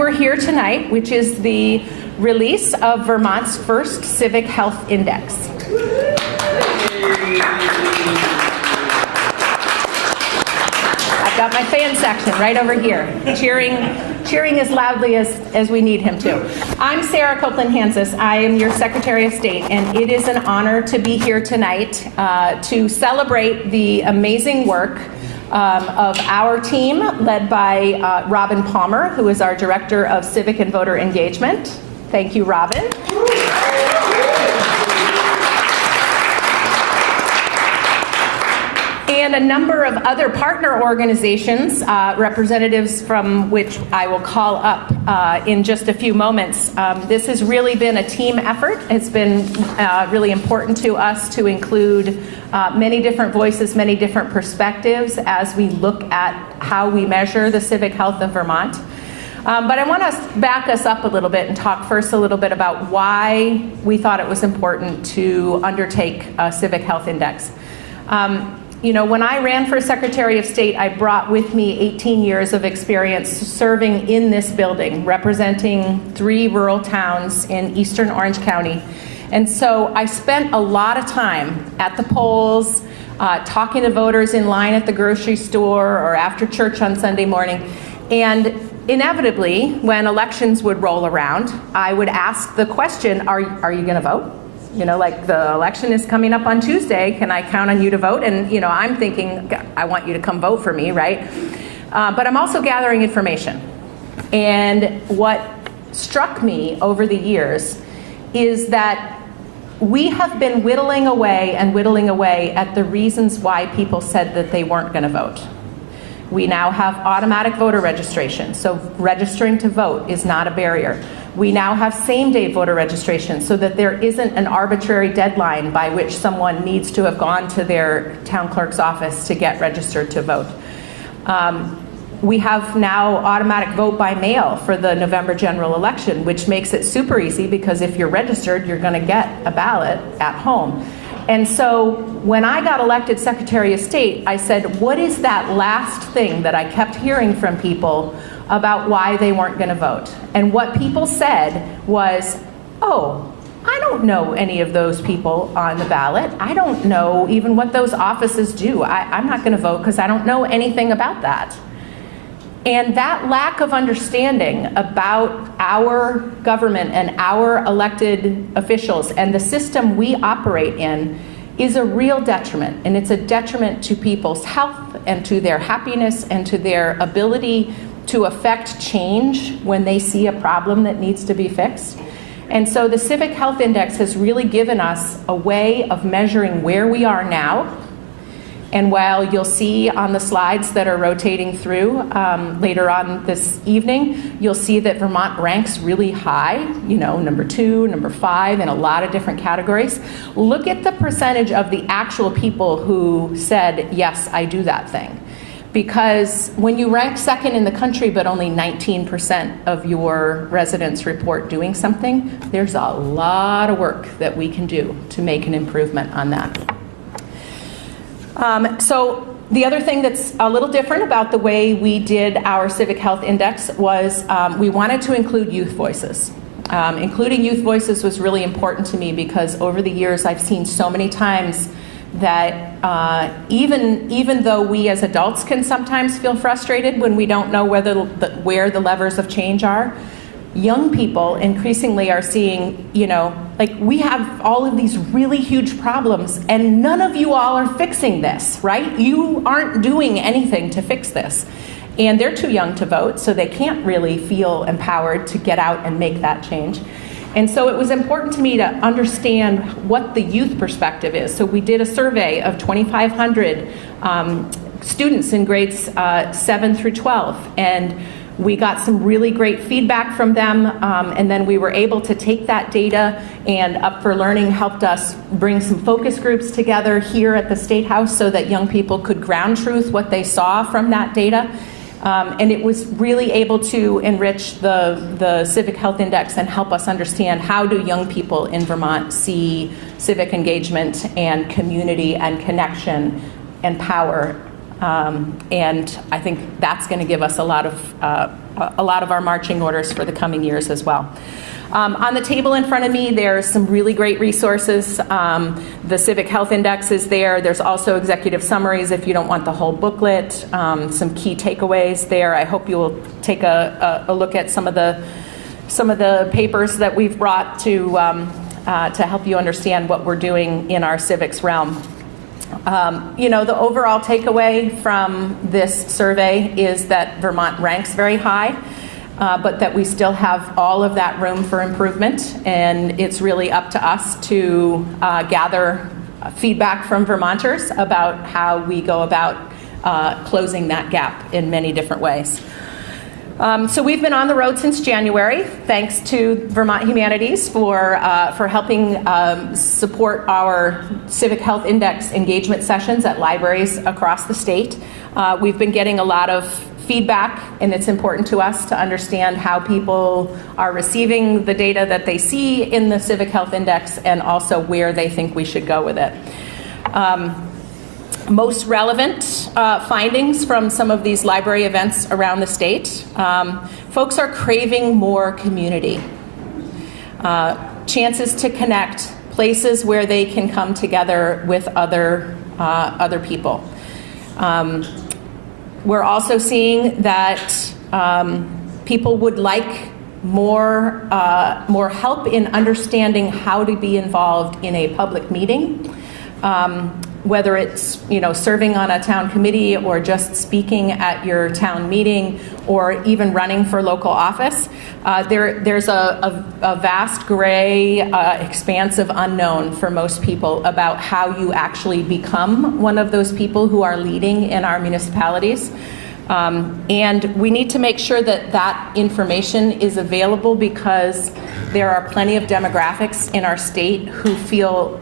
we're here tonight, which is the release of Vermont's first Civic Health Index. I've got my fan section right over here, cheering as loudly as we need him to. I'm Sarah Copeland-Hansis. I am your Secretary of State, and it is an honor to be here tonight to celebrate the amazing work of our team, led by Robin Palmer, who is our Director of Civic and Voter Engagement. Thank you, Robin. And a number of other partner organizations, representatives from which I will call up in just a few moments. This has really been a team effort. It's been really important to us to include many different voices, many different perspectives as we look at how we measure the civic health of Vermont. But I want to back us up a little bit and talk first a little bit about why we thought it was important to undertake a Civic Health Index. You know, when I ran for Secretary of State, I brought with me 18 years of experience serving in this building, representing 3 rural towns in eastern Orange County. And so I spent a lot of time at the polls, talking to voters in line at the grocery store or after church on Sunday morning. And inevitably, when elections would roll around, I would ask the question, are you going to vote? You know, like, the election is coming up on Tuesday. Can I count on you to vote? And, you know, I'm thinking, I want you to come vote for me, right? But I'm also gathering information. And what struck me over the years is that we have been whittling away at the reasons why people said that they weren't going to vote. We now have automatic voter registration, so registering to vote is not a barrier. We now have same-day voter registration so that there isn't an arbitrary deadline by which someone needs to have gone to their town clerk's office to get registered to vote. We have now automatic vote by mail for the November general election, which makes it super easy because if you're registered, you're going to get a ballot at home. And so when I got elected Secretary of State, I said, what is that last thing that I kept hearing from people about why they weren't going to vote? And what people said was, oh, I don't know any of those people on the ballot. I don't know even what those offices do. I'm not going to vote because I don't know anything about that. And that lack of understanding about our government and our elected officials and the system we operate in is a real detriment. And it's a detriment to people's health and to their happiness and to their ability to affect change when they see a problem that needs to be fixed. And so the Civic Health Index has really given us a way of measuring where we are now. And while you'll see on the slides that are rotating through later on this evening, you'll see that Vermont ranks really high, you know, number 2, number 5 in a lot of different categories. Look at the percentage of the actual people who said, yes, I do that thing. Because when you rank second in the country, but only 19% of your residents report doing something, there's a lot of work that we can do to make an improvement on that. So the other thing that's a little different about the way we did our Civic Health Index was we wanted to include youth voices. Including youth voices was really important to me because over the years I've seen so many times that even though we as adults can sometimes feel frustrated when we don't know where the levers of change are, young people increasingly are seeing, you know, like, we have all of these really huge problems and none of you all are fixing this, right? You aren't doing anything to fix this. And they're too young to vote, so they can't really feel empowered to get out and make that change. And so it was important to me to understand what the youth perspective is. So we did a survey of 2,500 students in grades 7 through 12. And we got some really great feedback from them, and then we were able to take that data, and Up for Learning helped us bring some focus groups together here at the State House so that young people could ground truth what they saw from that data. And it was really able to enrich the Civic Health Index and help us understand how do young people in Vermont see civic engagement and community and connection and power And I think that's going to give us a lot of our marching orders for the coming years as well. On the table in front of me, there's some really great resources. The Civic Health Index is there. There's also executive summaries if you don't want the whole booklet, some key takeaways there. I hope you will take a look at some of the papers that we've brought to help you understand what we're doing in our civics realm. The overall takeaway from this survey is that Vermont ranks very high, but that we still have all of that room for improvement, and it's really up to us to gather feedback from Vermonters about how we go about closing that gap in many different ways. So we've been on the road since January, thanks to Vermont Humanities for helping support our Civic Health Index engagement sessions at libraries across the state. We've been getting a lot of feedback, and it's important to us to understand how people are receiving the data that they see in the Civic Health Index and also where they think we should go with it. Most relevant findings from some of these library events around the state. Folks are craving more community, chances to connect, places where they can come together with other people. We're also seeing that people would like more help in understanding how to be involved in a public meeting. Whether it's serving on a town committee or just speaking at your town meeting or even running for local office, there's a vast gray expanse of unknown for most people about how you actually become one of those people who are leading in our municipalities. And we need to make sure that that information is available because there are plenty of demographics in our state who feel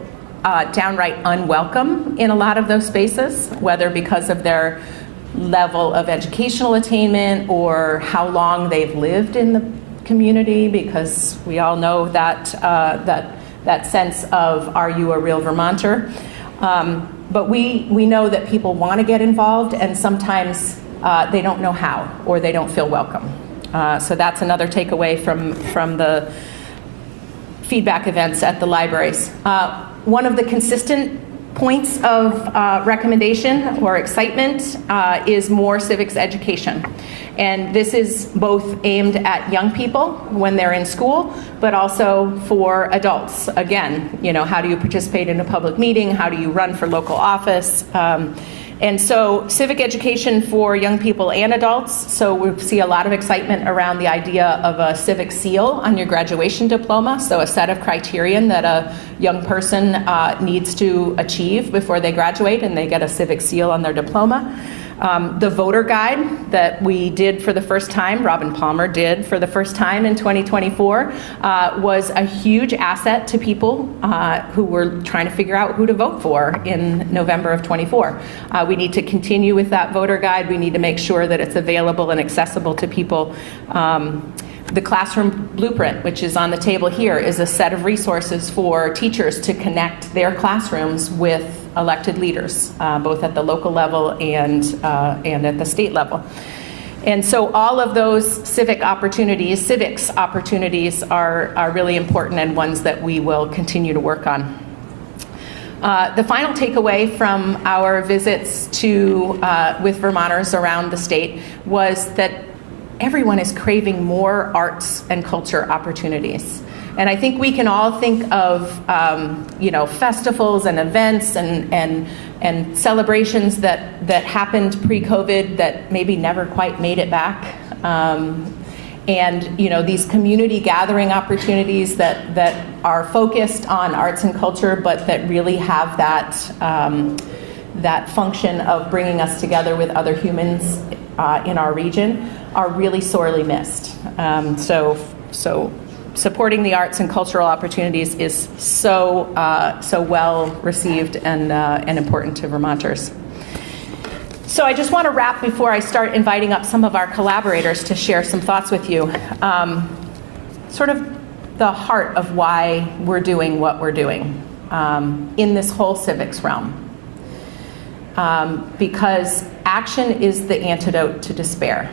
downright unwelcome in a lot of those spaces, whether because of their level of educational attainment or how long they've lived in the community, because we all know that that sense of, are you a real Vermonter? But we know that people want to get involved, and sometimes they don't know how, or they don't feel welcome. So that's another takeaway from the feedback events at the libraries. One of the consistent points of recommendation or excitement is more civics education. And this is both aimed at young people when they're in school, but also for adults. Again, how do you participate in a public meeting? How do you run for local office? And so civic education for young people and adults. So we see a lot of excitement around the idea of a civic seal on your graduation diploma. So a set of criterion that a young person needs to achieve before they graduate, and they get a civic seal on their diploma. The voter guide that we did for the first time, Robin Palmer did for the first time in 2024, was a huge asset to people who were trying to figure out who to vote for in November of 24. We need to continue with that voter guide. We need to make sure that it's available and accessible to people. The classroom blueprint, which is on the table here, is a set of resources for teachers to connect their classrooms with elected leaders, both at the local level and at the state level. And so all of those civics opportunities are really important and ones that we will continue to work on. The final takeaway from our visits with Vermonters around the state was that everyone is craving more arts and culture opportunities. And I think we can all think of, festivals and events and celebrations that happened pre-COVID that maybe never quite made it back. And these community gathering opportunities that are focused on arts and culture, but that really have that function of bringing us together with other humans in our region, are really sorely missed. So supporting the arts and cultural opportunities is so well received and important to Vermonters. So I just want to wrap before I start inviting up some of our collaborators to share some thoughts with you. Sort of the heart of why we're doing what we're doing in this whole civics realm. because action is the antidote to despair.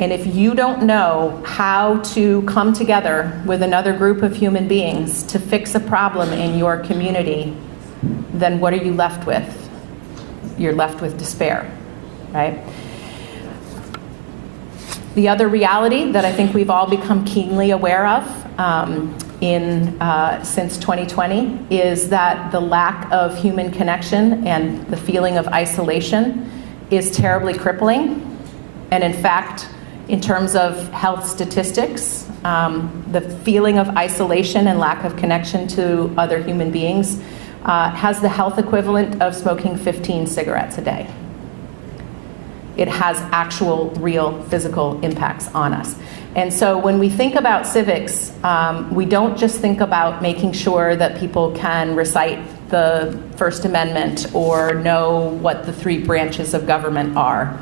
And if you don't know how to come together with another group of human beings to fix a problem in your community, then what are you left with? You're left with despair, right? The other reality that I think we've all become keenly aware of since 2020 is that the lack of human connection and the feeling of isolation is terribly crippling. And in fact, in terms of health statistics, the feeling of isolation and lack of connection to other human beings has the health equivalent of smoking 15 cigarettes a day. It has actual, real physical impacts on us. And so when we think about civics, we don't just think about making sure that people can recite the First Amendment or know what the 3 branches of government are.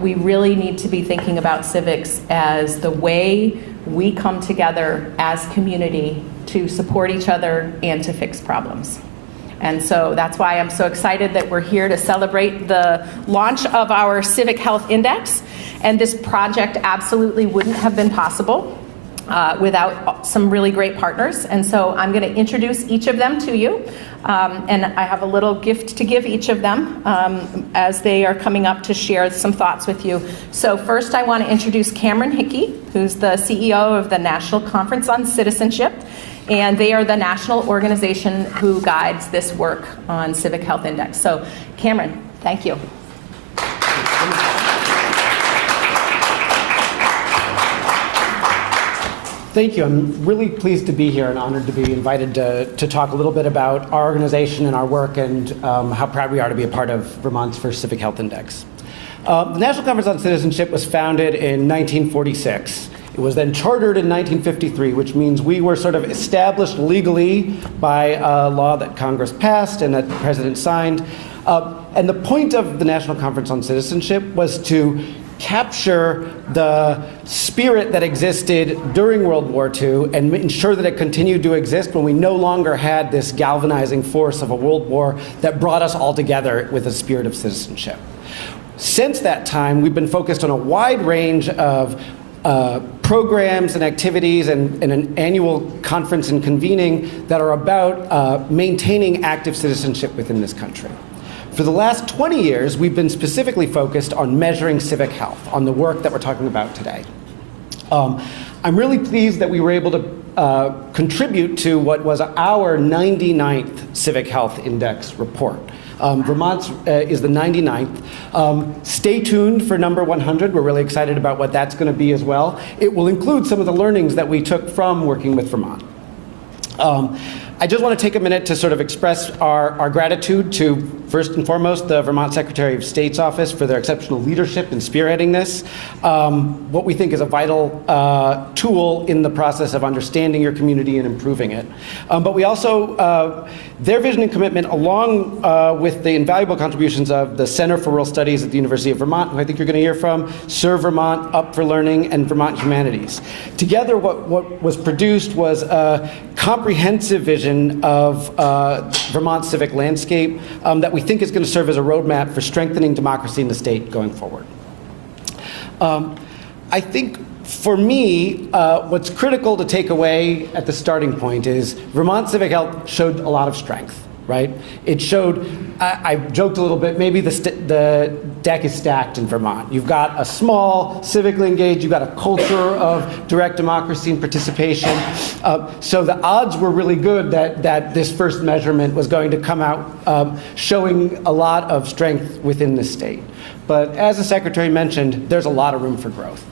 We really need to be thinking about civics as the way we come together as community to support each other and to fix problems. And so that's why I'm so excited that we're here to celebrate the launch of our Civic Health Index. And this project absolutely wouldn't have been possible without some really great partners. And so I'm going to introduce each of them to you. And I have a little gift to give each of them as they are coming up to share some thoughts with you. So first I want to introduce Cameron Hickey, who's the CEO of the National Conference on Citizenship. And they are the national organization who guides this work on Civic Health Index. So Cameron, thank you. Thank you. I'm really pleased to be here and honored to be invited to talk a little bit about our organization and our work and how proud we are to be a part of Vermont's first Civic Health Index. The National Conference on Citizenship was founded in 1946. It was then chartered in 1953, which means we were sort of established legally by a law that Congress passed and that the President signed. And the point of the National Conference on Citizenship was to capture the spirit that existed during World War II and ensure that it continued to exist when we no longer had this galvanizing force of a world war that brought us all together with a spirit of citizenship. Since that time, we've been focused on a wide range of programs and activities and an annual conference and convening that are about maintaining active citizenship within this country. For the last 20 years, we've been specifically focused on measuring civic health, on the work that we're talking about today. I'm really pleased that we were able to contribute to what was our 99th Civic Health Index report. Vermont's is the 99th. Stay tuned for number 100. We're really excited about what that's going to be as well. It will include some of the learnings that we took from working with Vermont. I just want to take a minute to sort of express our gratitude to, first and foremost, the Vermont Secretary of State's office for their exceptional leadership in spearheading this, what we think is a vital tool in the process of understanding your community and improving it. But we also, their vision and commitment, along with the invaluable contributions of the Center for Rural Studies at the University of Vermont, who I think you're going to hear from, Serve Vermont, Up for Learning, and Vermont Humanities. Together, what was produced was a comprehensive vision of Vermont's civic landscape that we think is going to serve as a roadmap for strengthening democracy in the state going forward. I think for me, what's critical to take away at the starting point is Vermont Civic Health showed a lot of strength, right? It showed, I joked a little bit, maybe the deck is stacked in Vermont. You've got a small, civically engaged, you've got a culture of direct democracy and participation. So the odds were really good that this first measurement was going to come out showing a lot of strength within the state. But as the Secretary mentioned, there's a lot of room for growth.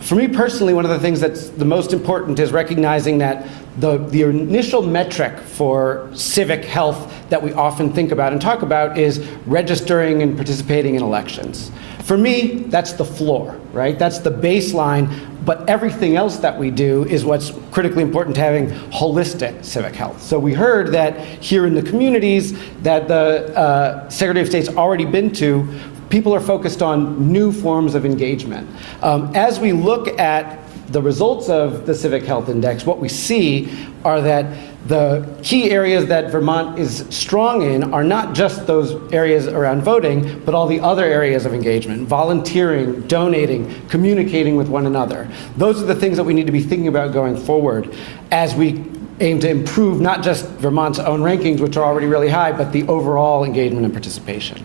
For me personally, one of the things that's the most important is recognizing that the initial metric for civic health that we often think about and talk about is registering and participating in elections. For me, that's the floor, right? That's the baseline, but everything else that we do is what's critically important to having holistic civic health. So we heard that here in the communities that the Secretary of State's already been to, people are focused on new forms of engagement. As we look at the results of the Civic Health Index, what we see are that the key areas that Vermont is strong in are not just those areas around voting, but all the other areas of engagement: volunteering, donating, communicating with one another. Those are the things that we need to be thinking about going forward as we aim to improve not just Vermont's own rankings, which are already really high, but the overall engagement and participation.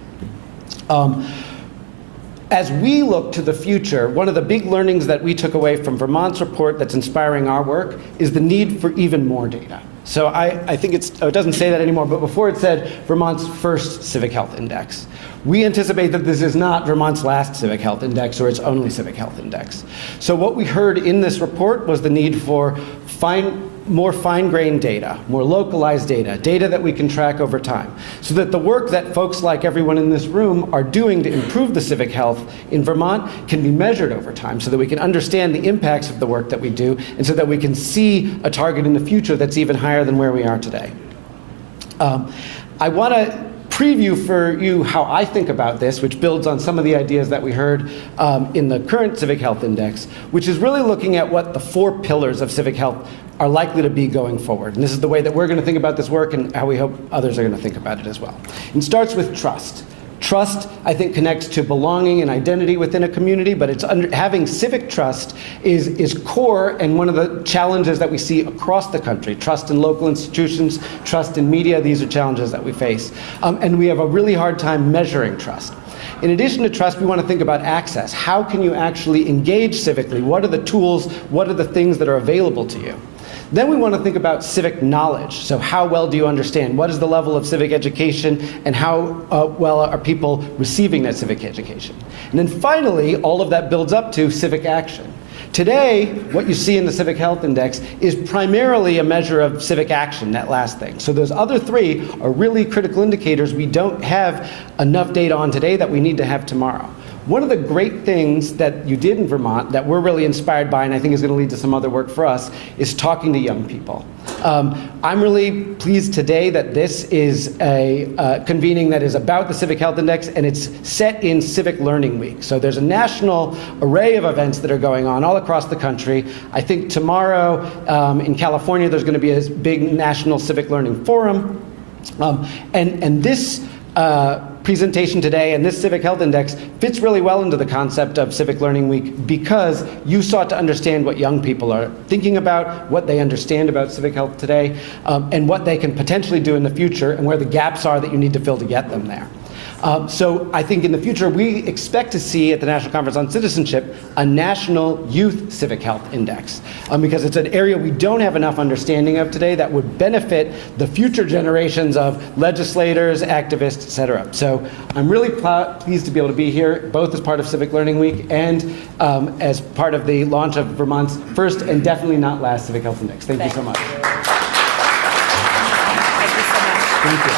As we look to the future, one of the big learnings that we took away from Vermont's report that's inspiring our work is the need for even more data. So I think it doesn't say that anymore, but before it said Vermont's first Civic Health Index. We anticipate that this is not Vermont's last Civic Health Index or its only Civic Health Index. So what we heard in this report was the need for more fine-grained data, more localized data, data that we can track over time, so that the work that folks like everyone in this room are doing to improve the civic health in Vermont can be measured over time, so that we can understand the impacts of the work that we do, and so that we can see a target in the future that's even higher than where we are today. I want to preview for you how I think about this, which builds on some of the ideas that we heard in the current Civic Health Index, which is really looking at what the 4 pillars of civic health are likely to be going forward. And this is the way that we're going to think about this work and how we hope others are going to think about it as well. It starts with trust. Trust, I think, connects to belonging and identity within a community, but having civic trust is core and one of the challenges that we see across the country. Trust in local institutions, trust in media, these are challenges that we face. And we have a really hard time measuring trust. In addition to trust, we want to think about access. How can you actually engage civically? What are the tools? What are the things that are available to you? Then we want to think about civic knowledge. So how well do you understand? What is the level of civic education, and how well are people receiving that civic education? And then finally, all of that builds up to civic action. Today, what you see in the Civic Health Index is primarily a measure of civic action, that last thing. So those other 3 are really critical indicators we don't have enough data on today that we need to have tomorrow. One of the great things that you did in Vermont that we're really inspired by, and I think is going to lead to some other work for us, is talking to young people. I'm really pleased today that this is a convening that is about the Civic Health Index, and it's set in Civic Learning Week. So there's a national array of events that are going on all across the country. I think tomorrow in California there's going to be a big national civic learning forum. And this presentation today and this Civic Health Index fits really well into the concept of Civic Learning Week, because you sought to understand what young people are thinking about, what they understand about civic health today, and what they can potentially do in the future, and where the gaps are that you need to fill to get them there. So I think in the future we expect to see at the National Conference on Citizenship a National Youth Civic Health Index, because it's an area we don't have enough understanding of today that would benefit the future generations of legislators, activists, et cetera. So I'm really pleased to be able to be here, both as part of Civic Learning Week and as part of the launch of Vermont's first and definitely not last Civic Health Index. Thank you so much. Thank you so much. Thank you.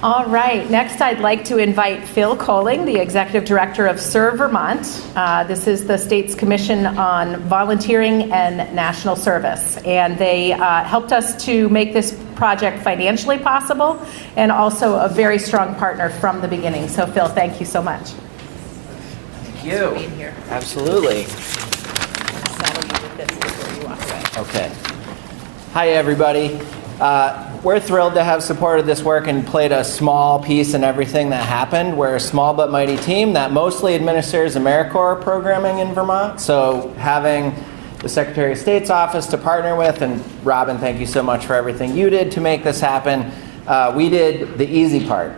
All right, next I'd like to invite Phil Colling, the Executive Director of Serve Vermont. This is the state's commission on volunteering and national service. And they helped us to make this project financially possible, and also a very strong partner from the beginning. So Phil, thank you so much. Thank you. Being here. Absolutely. Saddle you with this before you walk away. Okay. Hi, everybody. We're thrilled to have supported this work and played a small piece in everything that happened. We're a small but mighty team that mostly administers AmeriCorps programming in Vermont. So having the Secretary of State's office to partner with, and Robin, thank you so much for everything you did to make this happen. We did the easy part.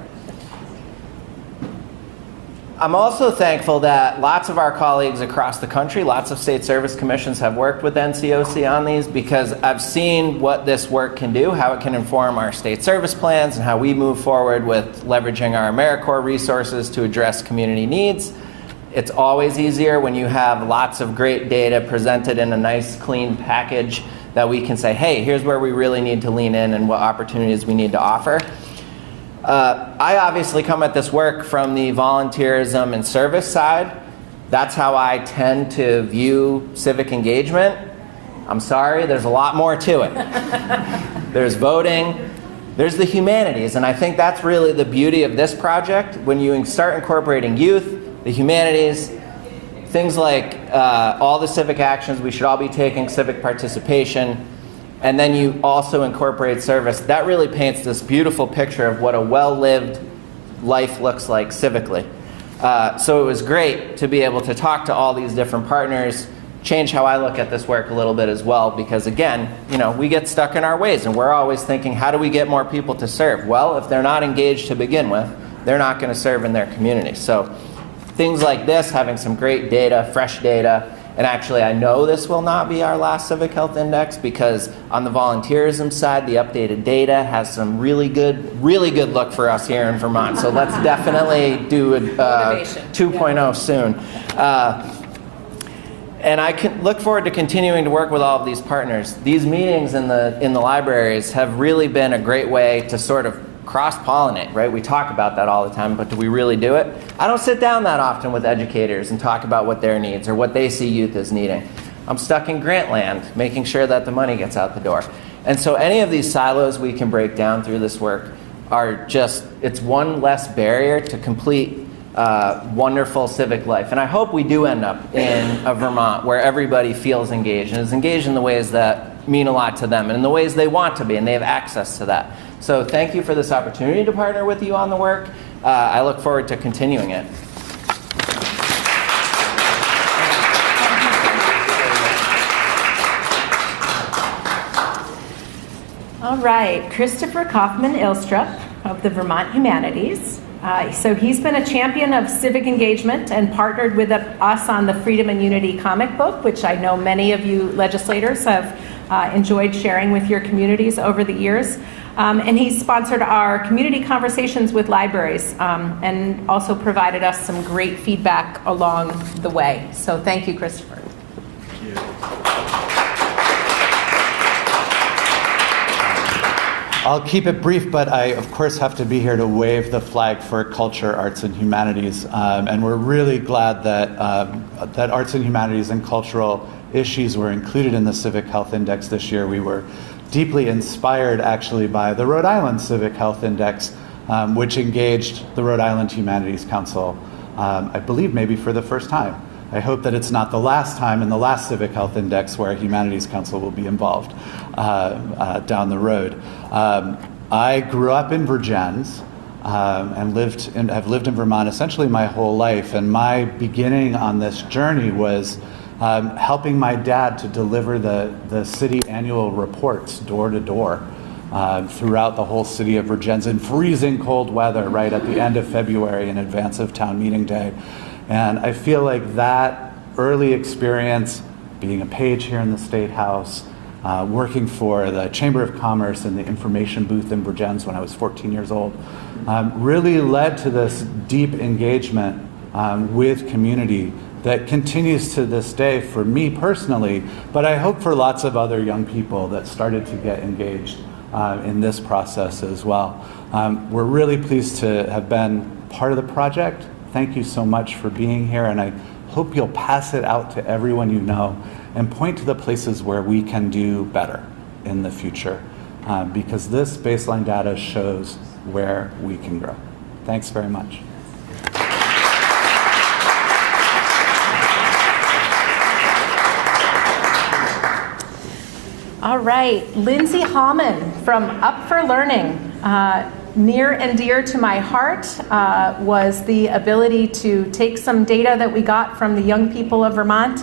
I'm also thankful that lots of our colleagues across the country, lots of state service commissions have worked with NCOC on these, because I've seen what this work can do, how it can inform our state service plans, and how we move forward with leveraging our AmeriCorps resources to address community needs. It's always easier when you have lots of great data presented in a nice, clean package that we can say, hey, here's where we really need to lean in and what opportunities we need to offer. I obviously come at this work from the volunteerism and service side. That's how I tend to view civic engagement. I'm sorry, there's a lot more to it. There's voting, There's the humanities, and I think that's really the beauty of this project. When you start incorporating youth, the humanities, things like all the civic actions we should all be taking, civic participation, and then you also incorporate service, that really paints this beautiful picture of what a well-lived life looks like civically. So it was great to be able to talk to all these different partners, change how I look at this work a little bit as well, because again, we get stuck in our ways and we're always thinking, how do we get more people to serve? Well, if they're not engaged to begin with, they're not going to serve in their community. So things like this, having some great data, fresh data, and actually I know this will not be our last Civic Health Index, because on the volunteerism side, the updated data has some really good look for us here in Vermont. So let's definitely do a 2.0 soon. And I can look forward to continuing to work with all of these partners. These meetings in the libraries have really been a great way to sort of cross-pollinate, right? We talk about that all the time, but do we really do it? I don't sit down that often with educators and talk about what their needs or what they see youth as needing. I'm stuck in grant land, making sure that the money gets out the door. And so any of these silos we can break down through this work are just, it's one less barrier to complete wonderful civic life. And I hope we do end up in a Vermont where everybody feels engaged and is engaged in the ways that mean a lot to them and in the ways they want to be, and they have access to that. So thank you for this opportunity to partner with you on the work. I look forward to continuing it. All right, Christopher Kaufman-Ilstrup of the Vermont Humanities. So he's been a champion of civic engagement and partnered with us on the Freedom and Unity comic book, which I know many of you legislators have enjoyed sharing with your communities over the years. And he's sponsored our community conversations with libraries and also provided us some great feedback along the way. So thank you, Christopher. Thank you. I'll keep it brief, but I, of course, have to be here to wave the flag for culture, arts, and humanities. And we're really glad that, that arts and humanities and cultural issues were included in the Civic Health Index this year. We were deeply inspired, actually, by the Rhode Island Civic Health Index, which engaged the Rhode Island Humanities Council, I believe maybe for the first time. I hope that it's not the last time in the last Civic Health Index where Humanities Council will be involved down the road. I grew up in Virgins and have lived in Vermont essentially my whole life. And my beginning on this journey was helping my dad to deliver the city annual reports door to door throughout the whole city of Virgins in freezing cold weather right at the end of February in advance of town meeting day. And I feel like that early experience, being a page here in the State House, working for the Chamber of Commerce in the information booth in Virgins when I was 14 years old, really led to this deep engagement with community that continues to this day for me personally, but I hope for lots of other young people that started to get engaged in this process as well. We're really pleased to have been part of the project. Thank you so much for being here, and I hope you'll pass it out to everyone you know and point to the places where we can do better in the future, because this baseline data shows where we can grow. Thanks very much. All right, Lindsay Hallman from Up for Learning. Near and dear to my heart was the ability to take some data that we got from the young people of Vermont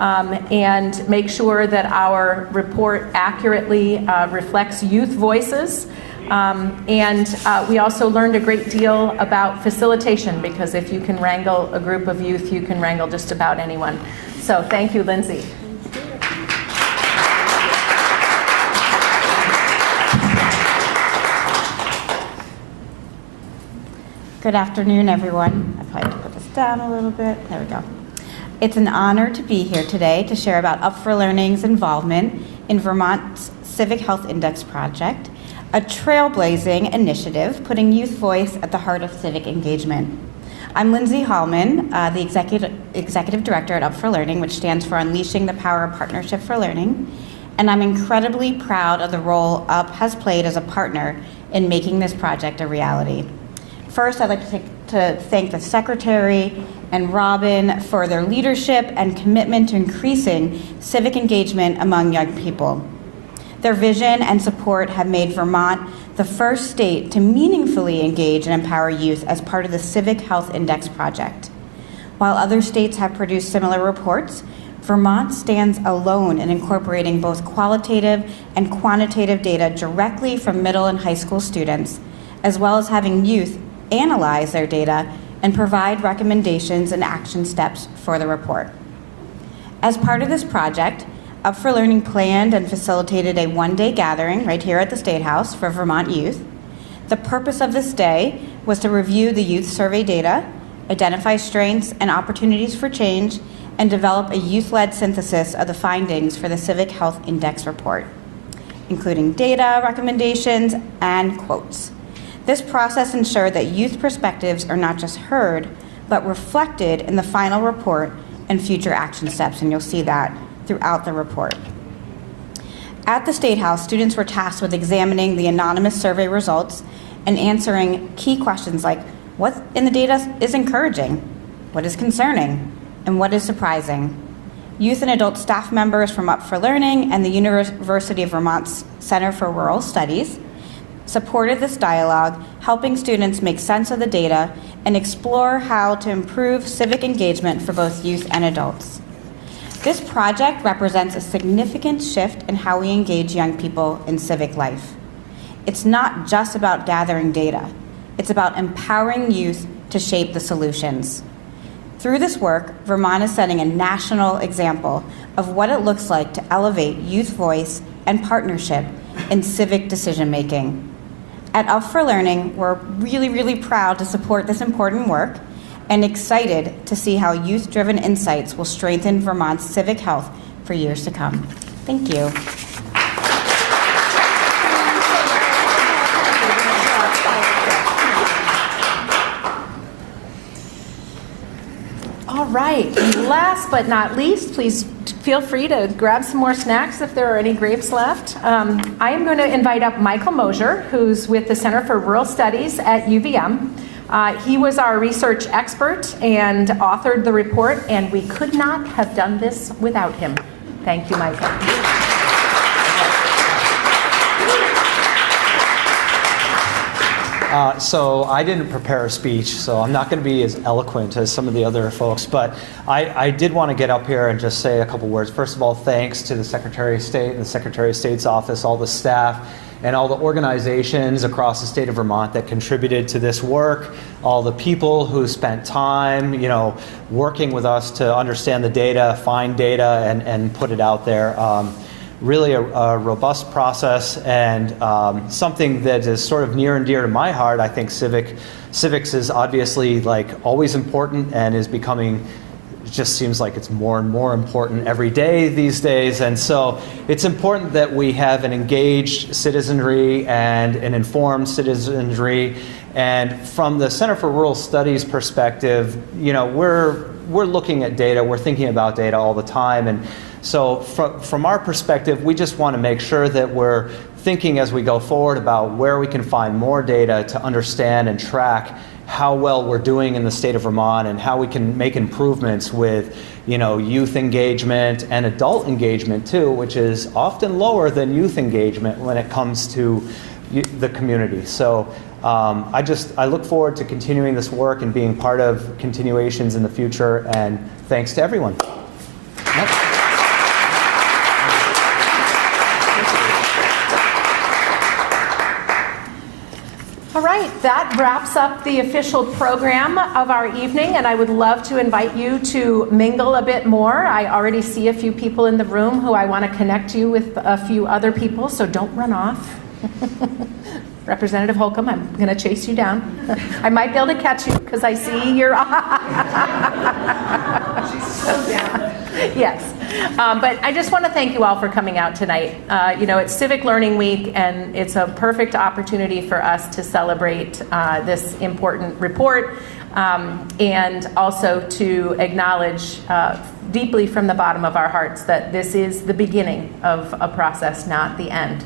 and make sure that our report accurately reflects youth voices. And we also learned a great deal about facilitation, because if you can wrangle a group of youth, you can wrangle just about anyone. So thank you, Lindsay. Good afternoon, everyone. I probably have to put this down a little bit. There we go. It's an honor to be here today to share about Up for Learning's involvement in Vermont's Civic Health Index project, a trailblazing initiative putting youth voice at the heart of civic engagement. I'm Lindsay Hallman, the Executive Director at Up for Learning, which stands for Unleashing the Power of Partnership for Learning. and I'm incredibly proud of the role UP has played as a partner in making this project a reality. First, I'd like to thank the Secretary and Robin for their leadership and commitment to increasing civic engagement among young people. Their vision and support have made Vermont the first state to meaningfully engage and empower youth as part of the Civic Health Index project. While other states have produced similar reports, Vermont stands alone in incorporating both qualitative and quantitative data directly from middle and high school students, as well as having youth analyze their data and provide recommendations and action steps for the report. As part of this project, Up for Learning planned and facilitated a one-day gathering right here at the State House for Vermont youth. The purpose of this day was to review the youth survey data, identify strengths and opportunities for change, and develop a youth-led synthesis of the findings for the Civic Health Index report, including data, recommendations, and quotes. This process ensured that youth perspectives are not just heard, but reflected in the final report and future action steps, and you'll see that throughout the report. At the State House, students were tasked with examining the anonymous survey results and answering key questions like, what in the data is encouraging, what is concerning, and what is surprising. Youth and adult staff members from Up for Learning and the University of Vermont's Center for Rural Studies supported this dialogue, helping students make sense of the data and explore how to improve civic engagement for both youth and adults. This project represents a significant shift in how we engage young people in civic life. It's not just about gathering data. It's about empowering youth to shape the solutions. Through this work, Vermont is setting a national example of what it looks like to elevate youth voice and partnership in civic decision-making. At Up for Learning, we're really proud to support this important work and excited to see how youth-driven insights will strengthen Vermont's civic health for years to come. Thank you. All right, and last but not least, please feel free to grab some more snacks if there are any grapes left. I am going to invite up Michael Mosier, who's with the Center for Rural Studies at UVM. He was our research expert and authored the report, and we could not have done this without him. Thank you, Michael. So I didn't prepare a speech, so I'm not going to be as eloquent as some of the other folks, but I did want to get up here and just say a couple words. First of all, thanks to the Secretary of State and the Secretary of State's office, all the staff, and all the organizations across the state of Vermont that contributed to this work, all the people who spent time, working with us to understand the data, find data, and put it out there. Really a robust process and something that is sort of near and dear to my heart. I think civics is obviously always important and is becoming, it just seems like it's more and more important every day these days. And so it's important that we have an engaged citizenry and an informed citizenry. And from the Center for Rural Studies perspective, we're looking at data, we're thinking about data all the time. And so from our perspective, we just want to make sure that we're thinking as we go forward about where we can find more data to understand and track how well we're doing in the state of Vermont and how we can make improvements with youth engagement and adult engagement too, which is often lower than youth engagement when it comes to the community. So I look forward to continuing this work and being part of continuations in the future, and thanks to everyone. Yep. All right, that wraps up the official program of our evening, and I would love to invite you to mingle a bit more. I already see a few people in the room who I want to connect you with a few other people, so don't run off. Representative Holcomb, I'm going to chase you down. I might be able to catch you because I see you're. She's so down. Yes. But I just want to thank you all for coming out tonight. It's Civic Learning Week, and it's a perfect opportunity for us to celebrate this important report, and also to acknowledge deeply from the bottom of our hearts that this is the beginning of a process, not the end.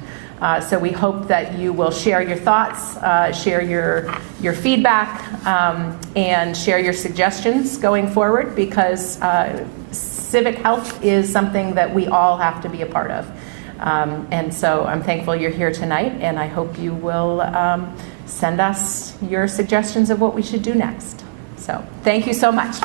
So we hope that you will share your thoughts, share your feedback, and share your suggestions going forward, because civic health is something that we all have to be a part of. And so I'm thankful you're here tonight, and I hope you will send us your suggestions of what we should do next. So thank you so much.